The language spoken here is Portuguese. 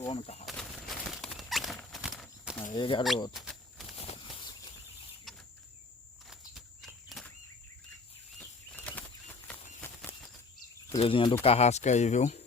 o homem carrasco. Aí, garoto. Presinha do carrasco aí, viu?